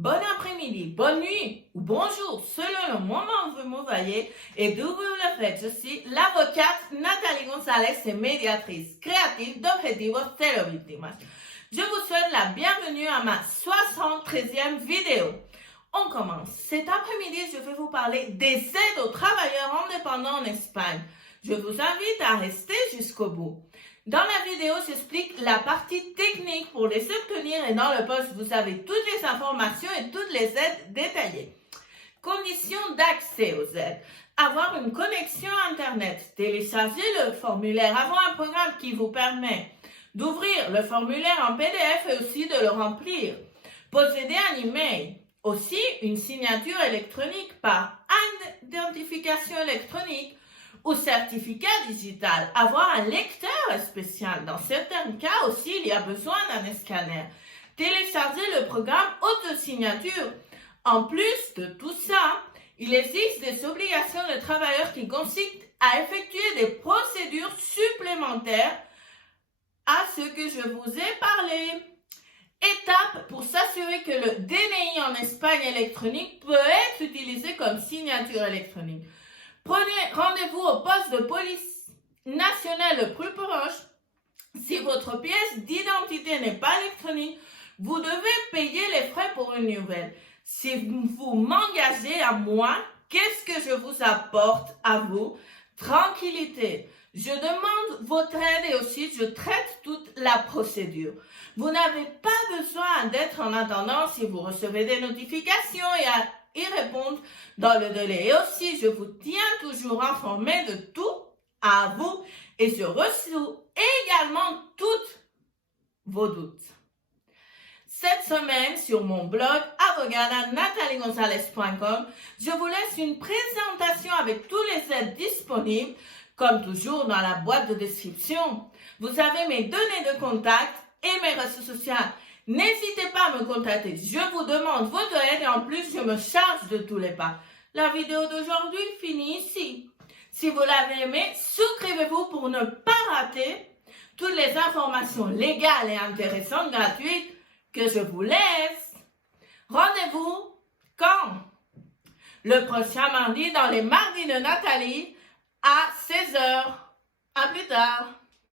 bon après-midi, bonne nuit ou bonjour selon le moment où vous me voyez et d'où vous le faites. Je suis l'avocate Nathalie Gonzalez et médiatrice créative d'Objetivos Cero Víctimas. Je vous souhaite la bienvenue à ma 73e vidéo. On commence. Cet après-midi, je vais vous parler des aides aux travailleurs indépendants en Espagne. Je vous invite à rester jusqu'au bout. Dans la vidéo, j'explique la partie technique pour les obtenir et dans le post, vous avez toutes les informations et toutes les aides détaillées. Conditions d'accès aux aides. Avoir une connexion Internet. Télécharger le formulaire. Avoir un programme qui vous permet d'ouvrir le formulaire en PDF et aussi de le remplir. Posséder un email. Aussi, une signature électronique par identification électronique ou certificat digital. Avoir un lecteur spécial. Dans certains cas aussi, il y a besoin d'un scanner. Télécharger le programme autosignature. En plus de tout ça, il existe des obligations de travailleurs qui consistent à effectuer des procédures supplémentaires à ce que je vous ai parlé. Étape pour s'assurer que le DNI en Espagne électronique peut être utilisé comme signature électronique. Prenez rendez-vous au poste de police nationale le plus proche. Si votre pièce d'identité n'est pas électronique, vous devez payer les frais pour une nouvelle. Si vous m'engagez à moi, qu'est-ce que je vous apporte à vous? Tranquillité. Je demande votre aide et aussi je traite toute la procédure. Vous n'avez pas besoin d'être en attendant si vous recevez des notifications et à y répondre dans le délai. Et aussi, je vous tiens toujours informé de tout à vous et je reçois également toutes vos doutes. Cette semaine, sur mon blog avocatanathaliegonzalez.com, je vous laisse une présentation avec tous les aides disponibles, comme toujours dans la boîte de description. Vous avez mes données de contact et mes réseaux sociaux. N'hésitez pas à me contacter. Je vous demande votre aide et en plus, je me charge de tous les pas. La vidéo d'aujourd'hui finit ici. Si vous l'avez aimé, souscrivez-vous pour ne pas rater toutes les informations légales et intéressantes gratuites que je vous laisse. Rendez-vous quand? Le prochain mardi dans les mardis de Nathalie à 16h. À plus tard.